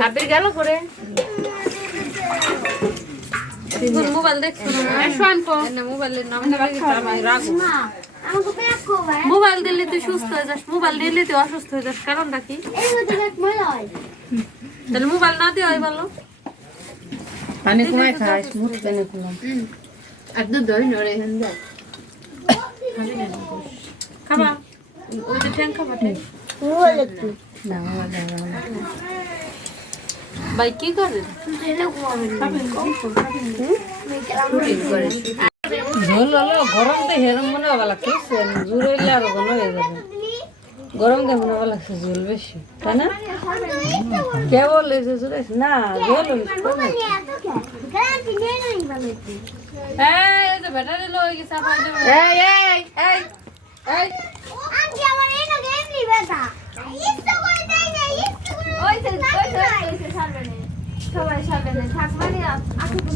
হাবির গেল করে মোবাইল দেখছো মোবাইলের নাম মোবাইল দিলে তুই সুস্থ হয়ে যাস, মোবাইল দিলে তুই অসুস্থ হয়ে যাস, কারণটা কি? তাহলে মোবাইল না দিয়ে হয় ভালো। পানি কমায় খাস, মুখ পানি কমাম। আর দুধ ধরে নড়ে খাবা ওই যে ঠ্যাং খাবা না ভাই কি করে ঝোল হলো গরম তো হেরম মনে হওয়া লাগছে, জোর হইলে আরো ঘন হয়ে যাবে। গরম দিয়ে মনে হওয়া লাগছে ঝোল বেশি, তাই না? কে বললে যে জোর হয়েছে? না ঝোল ব্যাটারি লো হয়ে গেছে আবার সবাই সারবে না থাকবে